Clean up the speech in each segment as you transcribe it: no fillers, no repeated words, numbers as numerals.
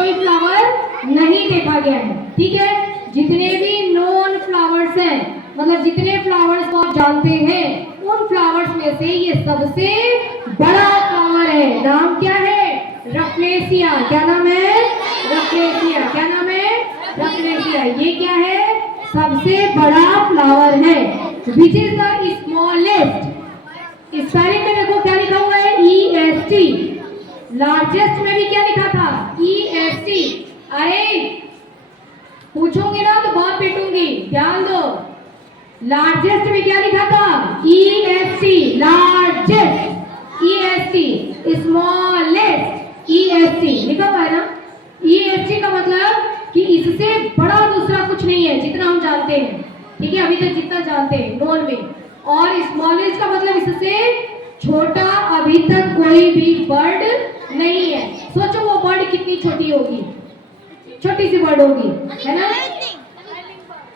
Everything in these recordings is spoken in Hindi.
कोई फ्लावर नहीं देखा गया है। ठीक है, जितने भी नॉन फ्लावर्स हैं, मतलब जितने फ्लावर्स को आप जानते हैं, उन फ्लावर्स में से ये सबसे बड़ा फ्लावर है। नाम क्या है? रफलेसिया। क्या नाम है? रफलेसिया। क्या नाम है? रफलेसिया। ये क्या है? सबसे बड़ा फ्लावर है। Which is the smallest. इस स्पेलिंग में देखो क्या लिखा हुआ है? EST। लार्जेस्ट में भी क्या लिखा था? EST। अरे पूछोगे ना तो बहुत पिटूंगी, ध्यान दो। लार्जेस्ट में क्या लिखा था? EST। Largest EST, smallest EST लिखा हुआ है ना। EST का मतलब कि इससे बड़ा दूसरा कुछ नहीं है जितना हम जानते हैं। ठीक है, अभी तक जितना जानते हैं नॉन में। और स्मॉलेस्ट का मतलब इससे छोटा अभी तक कोई भी बर्ड नहीं है। सोचो वो बर्ड कितनी छोटी होगी, छोटी सी बर्ड होगी, है ना।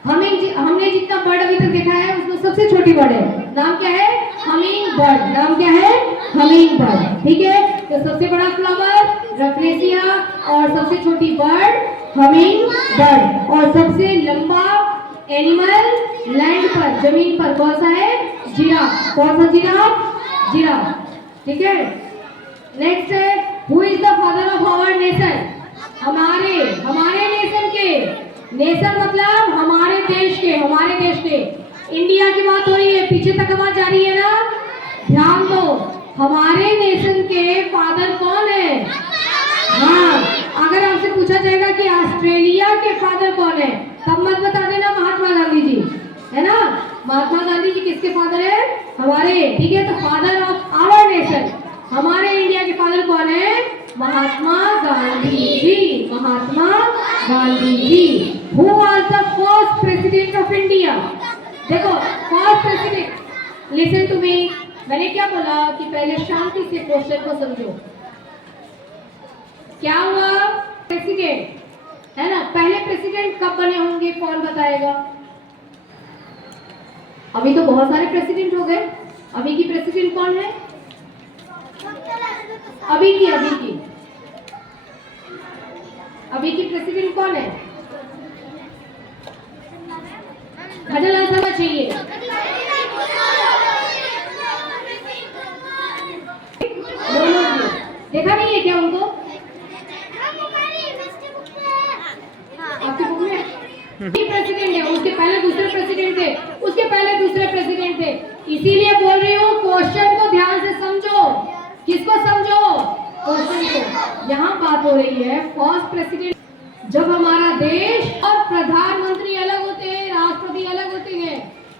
हमने जितना बर्ड अभी तक देखा है उसमें सबसे छोटी बर्ड है। नाम क्या है? Humming bird. नाम क्या है? Humming bird. ठीक है, तो सबसे बड़ा फ्लावर रफलेसिया और सबसे छोटी बर्ड हमिंग बर्ड। और सबसे लंबा एनिमल लैंड पर, जमीन पर कौन सा है? जिराफ। कौन सा जिराफ? जिराफ। ठीक है, नेक्स्ट है who is the father of our nation. हमारे नेशन के, नेशन मतलब हमारे देश के, हमारे देश के। इंडिया की बात हो रही है, पीछे तक आवाज जा रही है ना, ध्यान दो। हमारे नेशन के फादर कौन है? हाँ, अगर आपसे पूछा जाएगा कि ऑस्ट्रेलिया के फादर कौन है, तब मत बता देना महात्मा गांधी जी, है ना। महात्मा गांधी जी किसके फादर है? हमारे। ठीक है, तो फादर ऑफ आवर नेशन, हमारे इंडिया के फादर कौन है? Mahatma Gandhi ji. Mahatma Gandhi ji. Who was the first president of India? देखो, first president, listen to me. मैंने क्या बोला कि पहले शांति से क्वेश्चन को समझो। क्या हुआ? प्रेसिडेंट, है ना। पहले प्रेसिडेंट कब बने होंगे, कौन बताएगा? अभी तो बहुत सारे प्रेसिडेंट हो गए। अभी की प्रेसिडेंट कौन है? अभी की प्रेसिडेंट कौन है? गजल आंसर चाहिए। देखा नहीं है क्या उनको? आपकी बुक में प्रेसिडेंट है, उसके पहले दूसरे प्रेसिडेंट थे, उसके पहले दूसरे प्रेसिडेंट थे। इसीलिए बोल रही हूँ क्वेश्चन को ध्यान से समझो। किसको समझो? क्वेश्चन को। यहाँ बात हो रही है फर्स्ट प्रेसिडेंट। जब हमारा देश और प्रधानमंत्री अलग होते हैं, राष्ट्रपति अलग होते हैं,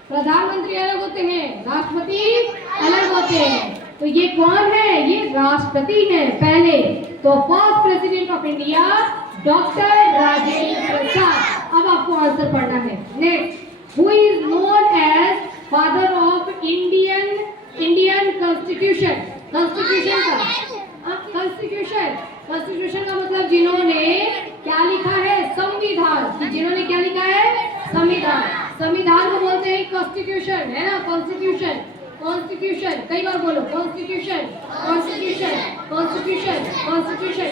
प्रधानमंत्री अलग होते हैं, राष्ट्रपति अलग होते हैं, तो ये कौन है? ये राष्ट्रपति है पहले। तो first president of India doctor Rajendra Prasad. अब आपको आंसर पढ़ना है। Next, who is known as father of Indian constitution. Constitution का मतलब जिन्होंने क्या लिखा है? संविधान। जिन्होंने क्या लिखा है? संविधान। संविधान को बोलते हैं कॉन्स्टिट्यूशन, है ना। कॉन्स्टिट्यूशन, कई बार बोलो कॉन्स्टिट्यूशन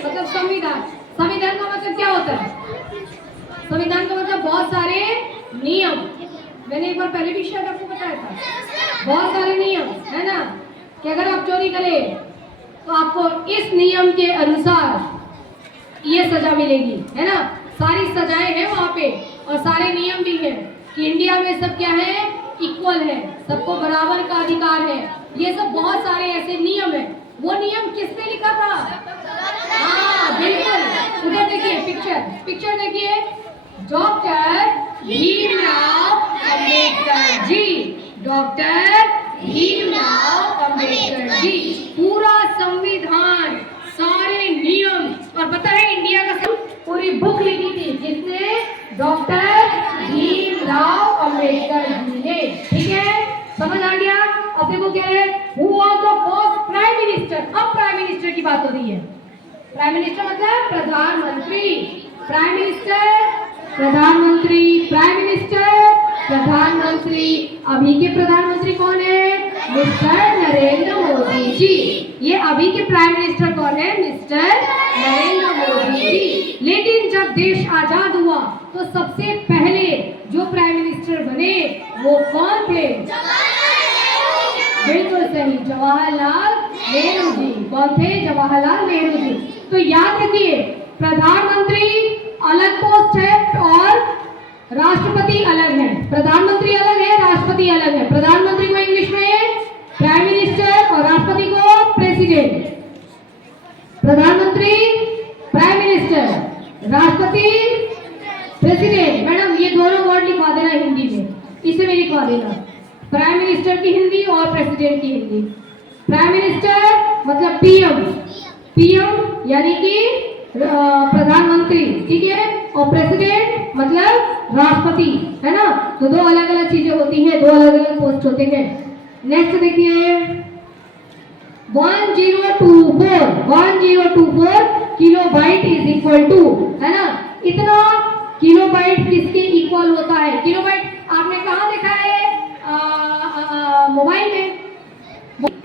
मतलब संविधान। संविधान का मतलब क्या होता है? संविधान का मतलब बहुत सारे नियम। मैंने एक बार पहले भी शायद आपको बताया था, बहुत सारे नियम, है ना, कि अगर आप चोरी करें तो आपको इस नियम के अनुसार ये सजा मिलेगी, है ना। सारी सजाएं हैं वहाँ पे और सारे नियम भी हैं कि इंडिया में सब क्या है? इक्वल है, सबको बराबर का अधिकार है। ये सब बहुत सारे ऐसे नियम है। वो नियम किसने लिखा था? हाँ बिल्कुल, उधर देखिए, पिक्चर देखिए, डॉक्टर भीमराव अंबेडकर जी। डॉक्टर भीमराव अंबेडकर जी। पूरा संविधान, सारे नियम, और पता है इंडिया का पूरी बुक लिखी थी जिसने? डॉक्टर भीमराव अंबेडकर जी ने। ठीक है, समझ आ गया? अब देखो क्या है, who was the first prime minister. अब प्राइम मिनिस्टर की बात हो रही है। प्राइम मिनिस्टर मतलब प्रधानमंत्री। प्राइम मिनिस्टर, प्रधानमंत्री, प्राइम मिनिस्टर, प्रधानमंत्री। अभी के प्रधानमंत्री कौन है? मिस्टर नरेंद्र मोदी जी। ये अभी के प्राइम मिनिस्टर कौन है? मिस्टर नरेंद्र मोदी जी। लेकिन जब देश आजाद हुआ तो सबसे पहले जो प्राइम मिनिस्टर बने वो कौन थे? बिल्कुल सही, जवाहरलाल नेहरू जी। कौन थे? जवाहरलाल नेहरू जी। तो याद रखिए, प्रधानमंत्री अलग पोस्ट है और राष्ट्रपति अलग है। प्रधानमंत्री अलग है, राष्ट्रपति अलग है। प्रधानमंत्री को इंग्लिश में प्राइम मिनिस्टर और राष्ट्रपति को प्रेसिडेंट। प्रधानमंत्री प्राइम मिनिस्टर, राष्ट्रपति प्रेसिडेंट। मैडम ये दोनों वर्ड लिखवा देना हिंदी में, इसे भी लिखवा देना, प्राइम मिनिस्टर की हिंदी और प्रेसिडेंट की हिंदी। प्राइम मिनिस्टर मतलब पीएम, पीएम यानी कि प्रधानमंत्री, ठीक है, और प्रेसिडेंट मतलब राष्ट्रपति, है ना। तो दो अलग अलग चीजें होती हैं, दो अलग अलग पोस्ट होते हैं। नेक्स्ट देखिए 1024 किलोबाइट इज इक्वल टू, है ना, इतना किलोबाइट किसके इक्वल होता है? किलोबाइट आपने कहाँ देखा है? मोबाइल में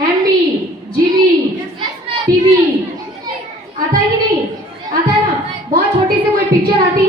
एमबी, जीबी, टीबी आता है कि नहीं? आता है ना। बहुत छोटी सी कोई पिक्चर आती